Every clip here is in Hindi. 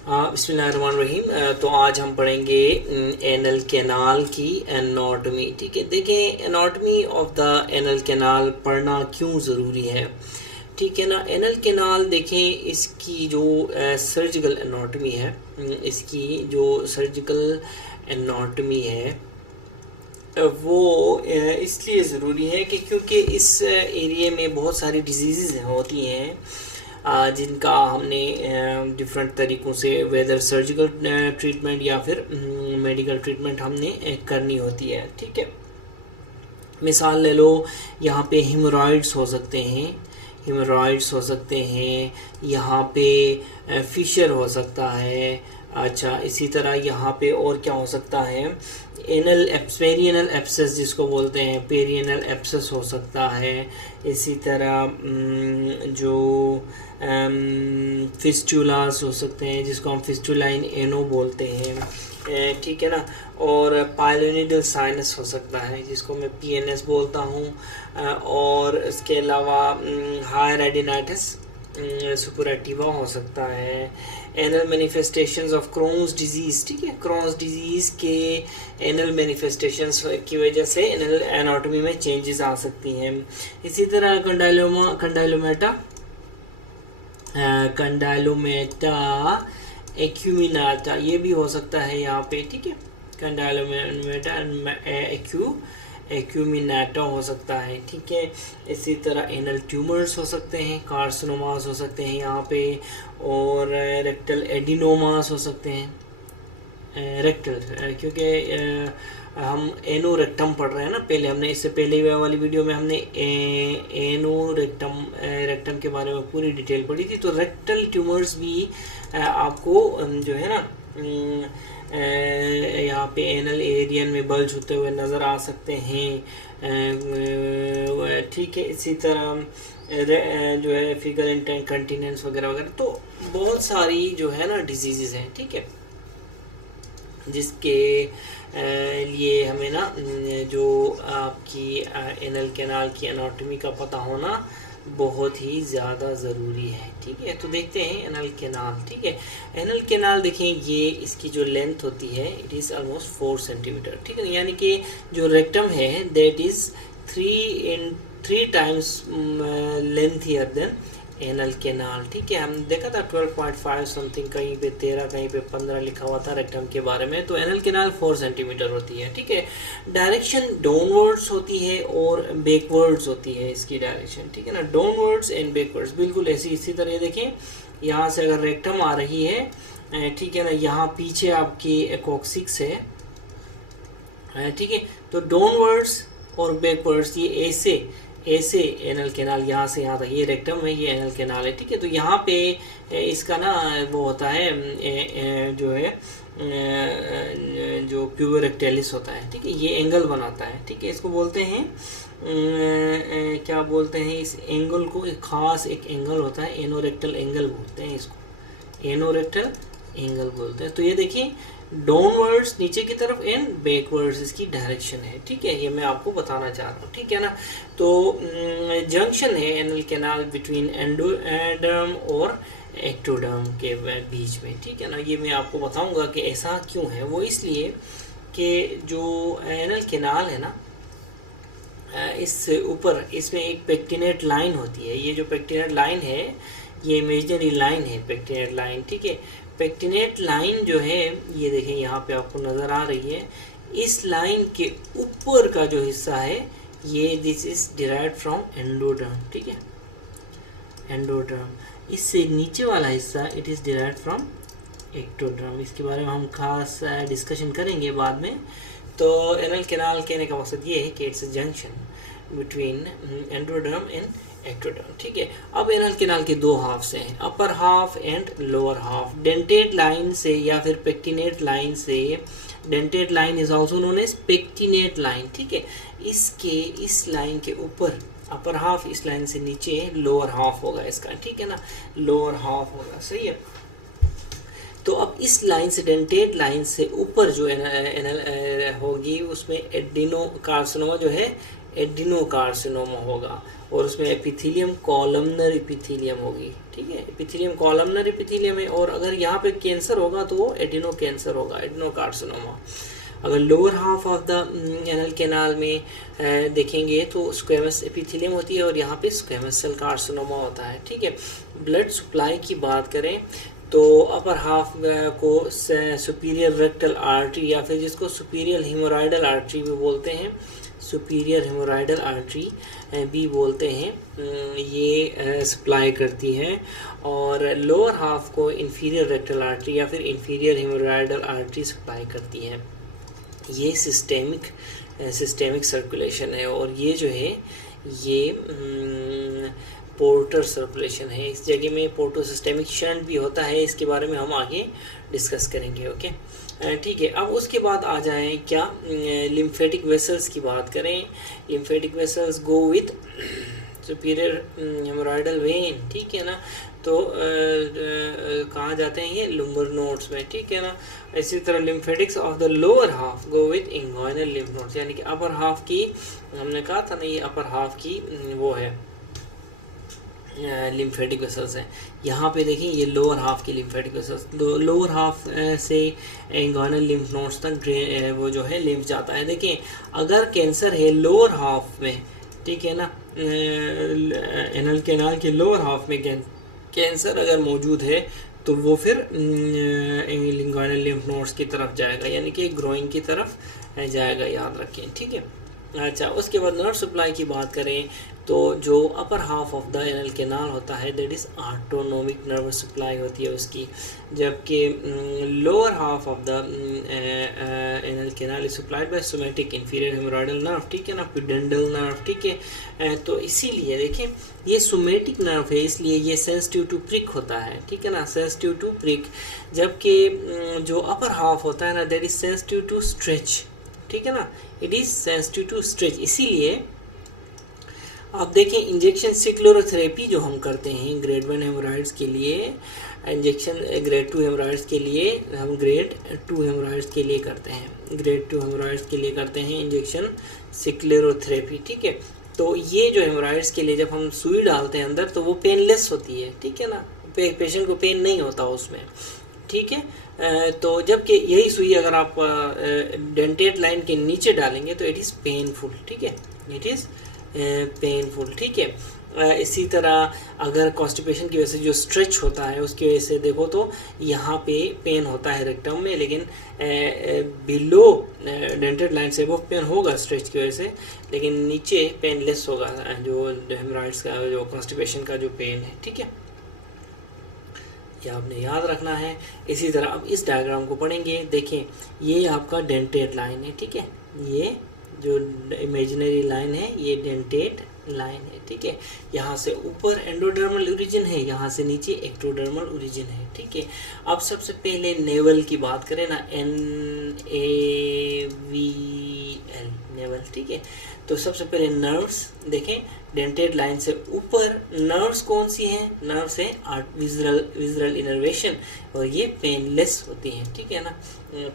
बिस्मिल्लाहिर्रहमानिर्रहीम। तो आज हम पढ़ेंगे एनल कैनाल की एनाटॉमी। ठीक है, देखें anatomy of the anal canal पढ़ना क्यों ज़रूरी है। ठीक है ना, एनल कैनाल देखें, इसकी जो सर्जिकल एनाटॉमी है, इसकी जो सर्जिकल एनाटॉमी है वो इसलिए ज़रूरी है कि क्योंकि इस एरिया में बहुत सारी डिजीज़ होती हैं जिनका हमने डिफरेंट तरीक़ों से वेदर सर्जिकल ट्रीटमेंट या फिर मेडिकल ट्रीटमेंट हमने करनी होती है। ठीक है, मिसाल ले लो, यहाँ पे हेमोरॉइड्स हो सकते हैं, हेमोरॉइड्स हो सकते हैं, यहाँ पे फिशर हो सकता है। अच्छा, इसी तरह यहाँ पे और क्या हो सकता है, एनल पेरियनल एब्सेस जिसको बोलते हैं, पेरियनल एब्सेस हो सकता है। इसी तरह जो फिस्टुलास हो सकते हैं जिसको हम फिस्टुलाइन एनो बोलते हैं। ठीक है ना, और पाइलोनिडल साइनस हो सकता है जिसको मैं पीएनएस बोलता हूँ। और इसके अलावा हायर एडिनाइटिस सुपरएक्टिवा हो सकता है। Anal manifestations of Crohn's disease. ठीक है, क्रोन्स डिजीज़ के एनल मैनिफेस्टेशंस की वजह से एनल एनाटॉमी में चेंजेस आ सकती हैं। इसी तरह कंडाइलोमेटा एक्यूमिनाटा ये भी हो सकता है यहाँ पे। ठीक है, कंडाइलोमेटा एक्यूमिनाटा हो सकता है। ठीक है, इसी तरह एनल ट्यूमर्स हो सकते हैं, कार्सिनोमास हो सकते हैं यहाँ पे, और रेक्टल एडिनोमास हो सकते हैं। रेक्टल क्योंकि हम एनोरेक्टम पढ़ रहे हैं ना, पहले हमने इससे पहले वाली वीडियो में हमने रेक्टम के बारे में पूरी डिटेल पढ़ी थी। तो रेक्टल ट्यूमर्स भी आपको जो है ना यहाँ पे एनल एरियन में बल्ज होते हुए नज़र आ सकते हैं। ठीक है, इसी तरह जो है फिगर इंकंटिनेंस वगैरह वगैरह, तो बहुत सारी जो है ना डिजीज़ हैं। ठीक है, जिसके लिए हमें ना जो आपकी एनल कैनाल की एनाटॉमी का पता होना बहुत ही ज़्यादा ज़रूरी है। ठीक है, तो देखते हैं एनल कैनाल। ठीक है, एनल कैनाल देखें, ये इसकी जो लेंथ होती है इट इज़ ऑलमोस्ट 4 सेंटीमीटर। ठीक है, यानी कि जो रेक्टम है that is 3 times lengthier than anal canal. ठीक है, हम देखा था 12.5 समथिंग, कहीं पे 13, कहीं पे 15 लिखा हुआ था रेक्टम के बारे में। तो एनल कैनाल 4 सेंटीमीटर होती है। ठीक है, डायरेक्शन डाउनवर्ड्स होती है और बैकवर्ड्स होती है इसकी डायरेक्शन। ठीक है ना, डाउनवर्ड्स एंड बैकवर्ड्स बिल्कुल ऐसी इसी तरह देखें, यहाँ से अगर रेक्टम आ रही है, ठीक है ना, यहाँ पीछे आपकी कॉक्सिक्स है। ठीक है, तो डाउनवर्ड्स और बैकवर्ड्स ये ऐसे एनल कैनाल यहाँ से यहाँ तक, ये रेक्टम है, ये एनल कैनाल है। ठीक है, तो यहाँ पे इसका ना वो होता है जो है जो प्यूबर रेक्टेलिस होता है। ठीक है, ये एंगल बनाता है। ठीक है, इसको बोलते हैं क्या बोलते हैं, इस एंगल को एक खास एक एंगल होता है, एनोरेक्टल एंगल बोलते हैं इसको, एनोरेक्टल एंगल बोलते हैं। तो ये देखिए डाउनवर्ड्स नीचे की तरफ एंड बैकवर्ड्स इसकी डायरेक्शन है। ठीक है, ये मैं आपको बताना चाह रहा हूँ। ठीक है ना, तो जंक्शन है एनल कैनाल बिटवीन एंडोडर्म और एक्टोडर्म के बीच में। ठीक है ना, ये मैं आपको बताऊंगा कि ऐसा क्यों है। वो इसलिए कि जो एनल कैनाल है ना, इस ऊपर इसमें एक पेक्टिनेट लाइन होती है। ये जो पेक्टिनेट लाइन है ये इमेजिनरी लाइन है, पेक्टिनेट लाइन। ठीक है, पेक्टिनेट लाइन जो है ये देखें यहाँ पे आपको नज़र आ रही है। इस लाइन के ऊपर का जो हिस्सा है ये this is derived from endoderm. ठीक है, एंडोडर्म। इससे नीचे वाला हिस्सा it is derived from ectoderm. इसके बारे में हम खास डिस्कशन करेंगे बाद में। तो एनल कैनाल कहने का मकसद ये है कि it's a junction between endoderm and ectoderm. ठीक है, अब एनल कैनाल के दो हाफ्स हैं, upper half and lower half. Dentate line से या फिर पेक्टिनेट लाइन से, dentate line is also known as pectinate line. ठीक है, इस लाइन के ऊपर अपर हाफ, इस लाइन से नीचे लोअर हाफ होगा इसका। ठीक है ना, लोअर हाफ होगा, सही है। तो अब इस लाइन से, डेंटेड लाइन से ऊपर जो एनल होगी उसमें एडिनो कार्सिनोमा जो है, एडिनो कार्सिनोमा होगा। और उसमें एपिथेलियम कॉलमनर एपिथेलियम होगी, ठीक है, एपिथेलियम कॉलमनर एपिथेलियम है। और अगर यहाँ पे कैंसर होगा तो वो एडिनो कैंसर होगा, एडिनोकार्सिनोमा। अगर lower half of the anal canal में देखेंगे तो स्क्वेमस एपिथेलियम होती है और यहाँ पे स्क्वेमस सेल कार्सिनोमा होता है, ठीक है। ब्लड सप्लाई की बात करें तो अपर हाफ को सुपीरियर रेक्टल आर्टरी या फिर जिसको सुपीरियर हेमोराइडल आर्टरी भी बोलते हैं, सुपीरियर हेमोराइडल आर्टरी भी बोलते हैं, ये सप्लाई करती है। और लोअर हाफ को इंफीरियर रेक्टल आर्टरी या फिर इंफीरियर हेमोराइडल आर्टरी सप्लाई करती है। ये सिस्टेमिक सर्कुलेशन है और ये जो है ये पोर्टर सर्कुलेशन है। इस जगह में पोर्टोसिस्टेमिक शंट भी होता है, इसके बारे में हम आगे डिस्कस करेंगे, ओके, ठीक है। अब उसके बाद आ जाएं क्या, लिम्फेटिक वेसल्स की बात करें। Lymphatic vessels go with superior haemorrhoidal vein, ठीक है ना, तो कहाँ जाते हैं ये लुम्बर नोड्स में, ठीक है ना। इसी तरह lymphatics of the lower half go with inguinal lymph nodes, यानी कि अपर हाफ की, हमने कहा था ना ये अपर हाफ की वो है लिम्फेटिक वेसल्स हैं। यहाँ पे देखें ये लोअर हाफ की लिम्फेटिक वेसल्स, लोअर हाफ से इंगुइनल लिम्फ नोड्स तक वो जो है लिम्फ जाता है। देखें अगर कैंसर है लोअर हाफ में, ठीक है ना, एनल कैनाल के लोअर हाफ में कैंसर अगर मौजूद है तो वो फिर इंगुइनल लिम्फ नोड्स की तरफ जाएगा, यानी कि ग्रोइंग की तरफ जाएगा, याद रखें, ठीक है। अच्छा, उसके बाद नर्व सप्लाई की बात करें तो जो upper half of the anal canal होता है that is autonomic nerve supply होती है उसकी, जबकि lower half of the anal canal is supplied by somatic inferior haemorrhoidal nerve, ठीक है ना, पिडेंडल नर्व, ठीक है। तो इसीलिए देखें ये सोमेटिक नर्व है, इसलिए ये सेंसिटिव टू प्रिक होता है, ठीक है ना, सेंसिटिव टू प्रिक, जबकि जो अपर हाफ होता है ना that is sensitive to stretch, ठीक है ना, it is sensitive to stretch. इसीलिए आप देखें इंजेक्शन सिक्लोरोथेरेपी जो हम करते हैं ग्रेड 1 हेमोराइड्स के लिए, इंजेक्शन ग्रेड 2 हेमोराइड्स के लिए हम ग्रेड 2 हेमोराइड्स के लिए करते हैं, ग्रेड 2 हेमोराइड्स के लिए करते हैं इंजेक्शन सिक्लोरोथेरेपी, ठीक है। तो ये जो हेमोराइड्स के लिए जब हम सुई डालते हैं अंदर तो वो पेनलेस होती है, ठीक है ना, पेशेंट को पेन नहीं होता उसमें, ठीक है। तो जबकि यही सुई अगर आप डेंटेट लाइन के नीचे डालेंगे तो इट इज़ पेनफुल, ठीक है, इट इज़ पेनफुल, ठीक है। इसी तरह अगर कॉन्स्टिपेशन की वजह से जो स्ट्रेच होता है उसकी वजह से देखो तो यहाँ पे पेन होता है रेक्टम में, लेकिन बिलो डेंटेड लाइन से वो पेन होगा स्ट्रेच की वजह से, लेकिन नीचे पेनलेस होगा जो हेमोराइड्स का जो कॉन्स्टिपेशन का जो पेन है, ठीक है, ये आपने याद रखना है। इसी तरह अब इस डायग्राम को पढ़ेंगे, देखें ये आपका डेंटेड लाइन है, ठीक है, ये जो इमेजिनरी लाइन है ये डेंटेड लाइन है, ठीक है। यहाँ से ऊपर एंडोडर्मल ओरिजिन है, यहाँ से नीचे एक्टोडर्मल ओरिजिन है, ठीक है। अब सबसे पहले नेवल की बात करें ना, NAVL नेवल, ठीक है। तो सबसे पहले नर्व्स देखें, डेंटेड लाइन से ऊपर नर्व्स कौन सी हैं, नर्व्स है विजरल इनर्वेशन, और ये पेनलेस होती हैं, ठीक है ना,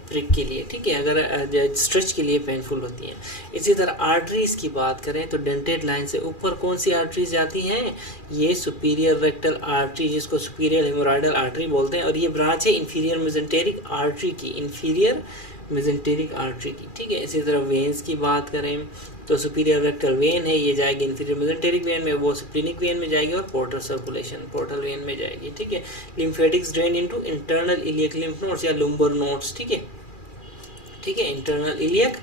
प्रिक के लिए, ठीक है, अगर स्ट्रेच के लिए पेनफुल होती हैं। इसी तरह आर्टरीज की बात करें तो डेंटेड लाइन से ऊपर कौन सी आर्टरीज जाती हैं, ये सुपीरियर रेक्टल आर्टरी जिसको सुपीरियर हेमोराइडल आर्टरी बोलते हैं, और ये ब्रांच है इंफीरियर मेजेंटेरिक आर्टरी की, इंफीरियर मेजेंटेरिक आर्टरी की, ठीक है। इसी तरह वेन्स की बात करें तो सुपीरियर रेक्टल वेन है, ये जाएगी इंफीरियर मेजेंटेरिक वेन में, वो स्प्लीनिक वेन में जाएगी, और पोर्टल सर्कुलेशन पोर्टल वेन में जाएगी, ठीक है। Lymphatics drain into internal iliac lymph nodes या लुम्बर नोड्स, ठीक है, ठीक है, इंटरनल इलियक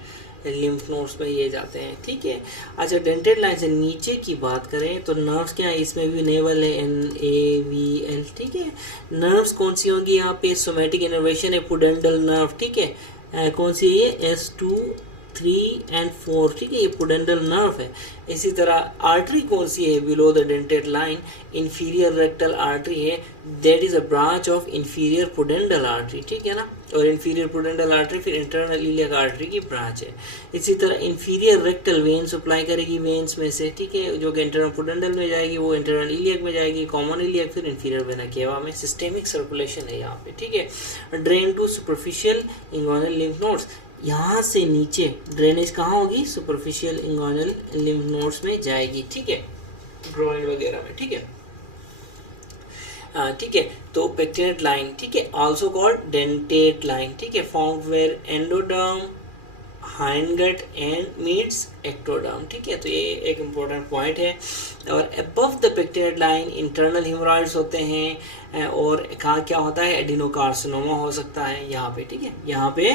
लिम्फ नोड्स में ये जाते हैं, ठीक है। अच्छा, डेंटेड लाइन से नीचे की बात करें तो नर्व्स क्या है, इसमें भी नेवल है, NAVL, ठीक है। नर्व्स कौन सी होंगी यहाँ पे, सोमेटिक इनर्वेशन है, पुडेंडल नर्व, ठीक है, कौन सी है, S2 3 and 4, ठीक है, ये पुडेंडल नर्व है। इसी तरह आर्टरी कौन सी है below the dentate line, inferior rectal artery है, that is a branch of inferior pudendal artery, ठीक है ना, और इंफीरियर पुडेंडल आर्टरी फिर इंटरनल इलियक आर्टरी की ब्रांच है। इसी तरह इंफीरियर रेक्टल वेन सप्लाई करेगी वेन्स में से, ठीक है, जो कि इंटरनल पुडेंडल में जाएगी, वो इंटरनल इलियक में जाएगी, कॉमन इलियक फिर इंफीरियर वेना केवा में। सिस्टेमिक सर्कुलेशन है यहाँ पे, ठीक है। Drain to superficial inguinal lymph nodes, यहाँ से नीचे ड्रेनेज कहाँ होगी, सुपरफिशियल इंगुइनल लिम्फ नोड्स में जाएगी, ठीक है। ग्रोइन वगैरह में, ठीक है। ठीक है, तो पेक्टिनेट लाइन, ठीक है, आल्सो कॉल्ड डेंटेट लाइन, ठीक है, found where endoderm hindgut and meets ectoderm, ठीक है। तो ये एक इम्पोर्टेंट पॉइंट है। और above the pectinate line internal haemorrhoids होते हैं, और कहाँ क्या होता है, एडिनोकार्सिनोमा हो सकता है यहाँ पे, ठीक है, यहाँ पे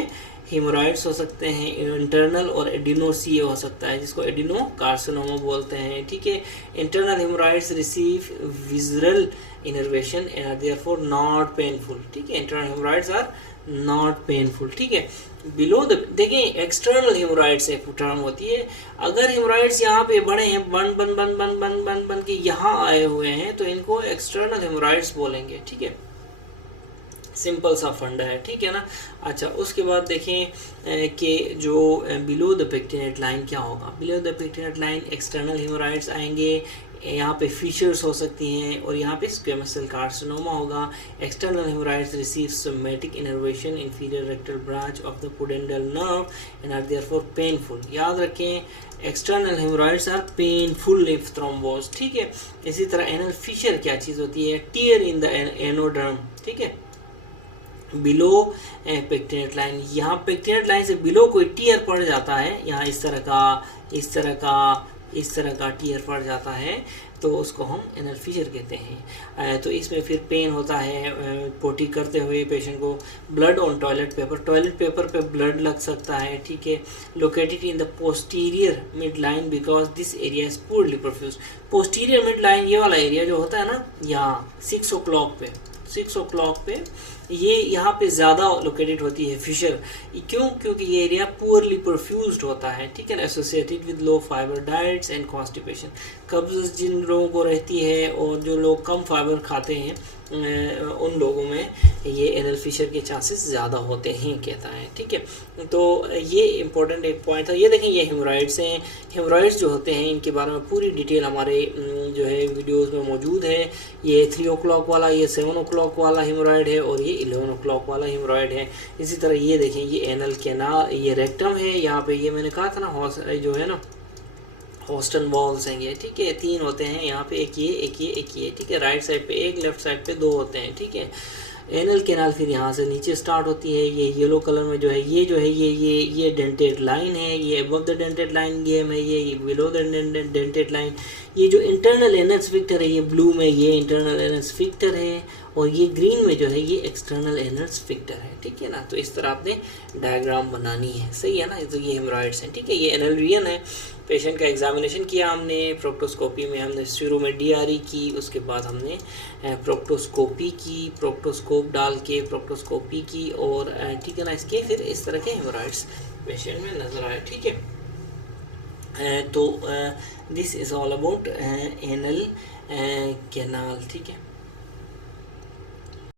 हिमोरॉइड्स हो सकते हैं इंटरनल, और एडिनोसीए हो सकता है जिसको एडिनोकार्सिनोमा बोलते हैं, ठीक है। Internal haemorrhoids receive visual innervation and are therefore not painful, ठीक है। Internal haemorrhoids are not painful, ठीक है। बिलो द, देखें एक्सटर्नल हिमोरॉइड्स एक टर्म होती है, अगर हिमोरॉइड्स यहाँ पे बड़े हैं, बन बन बन बन बन बन बन के यहाँ आए हुए हैं, तो इनको एक्सटर्नल हिमोरॉइड्स बोलेंगे, ठीक है। सिंपल सा फंडा है, ठीक है ना। अच्छा, उसके बाद देखें कि जो बिलो द पेक्टिनेट लाइन क्या होगा। Below the pectinate line external haemorrhoids आएंगे, यहाँ पे फीचर्स हो सकती हैं, और यहाँ पे स्क्वेमस सेल कार्सिनोमा होगा। External haemorrhoids receive somatic innervation inferior rectal branch of the pudendal nerve and are therefore painful. याद रखें, external haemorrhoids are painful if thrombose, ठीक है। इसी तरह एनल फिशर क्या चीज़ होती है, टियर इन द एनोडर्म, ठीक है, बिलो पेक्टिनेट लाइन। यहाँ पेक्टिनेट लाइन से बिलो कोई टियर पड़ जाता है, यहाँ इस तरह का टियर पड़ जाता है, तो उसको हम एनल फिशर कहते हैं। तो इसमें फिर पेन होता है पोटी करते हुए पेशेंट को। ब्लड ऑन टॉयलेट पेपर पे ब्लड लग सकता है, ठीक है। Located in the posterior mid line because this area is poorly perfuse. Posterior mid line ये वाला एरिया जो होता है ना, यहाँ 6 o'clock पे ये यहाँ पे ज़्यादा लोकेटेड होती है फिशर। क्यों? क्योंकि ये एरिया पुअरली परफ्यूज्ड होता है, ठीक है ना, associated with low fibre diets and constipation. कब्ज जिन लोगों को रहती है और जो लोग कम फाइबर खाते हैं उन लोगों में ये एनल फिशर के चांसेस ज़्यादा होते हैं कहता है, ठीक है। तो ये इम्पोर्टेंट एक पॉइंट था। ये देखें, ये हेमोरॉइड्स हैं। हेमोरॉइड्स जो होते हैं इनके बारे में पूरी डिटेल हमारे जो है वीडियोस में मौजूद है। ये 3 o'clock वाला, ये 7 o'clock वाला हेमोरॉइड है, और ये 11 o'clock वाला हेमोरॉइड है। इसी तरह ये देखें, ये एनल कैनाल, ये रेक्टम है, यहाँ पे ये मैंने कहा था ना, जो है ना हॉस्टन वॉल्स हैं ये, ठीक है, 3 होते हैं यहाँ पे, एक ये, ठीक है। राइट साइड पे 1, लेफ्ट साइड पे 2 होते हैं, ठीक है। एनल कैनाल फिर यहाँ से नीचे स्टार्ट होती है। ये येलो कलर में जो है ये डेंटेड लाइन है, ये अबव द डेंटेड लाइन गेम है, ये बिलो द डेंटेड लाइन। ये जो इंटरनल एनल स्फिंक्टर है, ये ब्लू में ये इंटरनल एनल स्फिंक्टर है, और ये ग्रीन में जो है ये एक्सटर्नल एनल स्फिंक्टर है, ठीक है ना। तो इस तरह आपने डायग्राम बनानी है, सही है ना। तो ये हेमोरॉइड्स हैं, ठीक है, ये एनल रीजन है। पेशेंट का एग्जामिनेशन किया हमने, प्रोक्टोस्कोपी में हमने शुरू में DRE की, उसके बाद हमने प्रोक्टोस्कोपी की, प्रोक्टोस्कोप डाल के प्रोक्टोस्कोपी की, और ठीक है ना, इसके फिर इस तरह के हेमोरॉइड्स पेशेंट में नज़र आए, ठीक है। तो this is all about anal canal, ठीक है।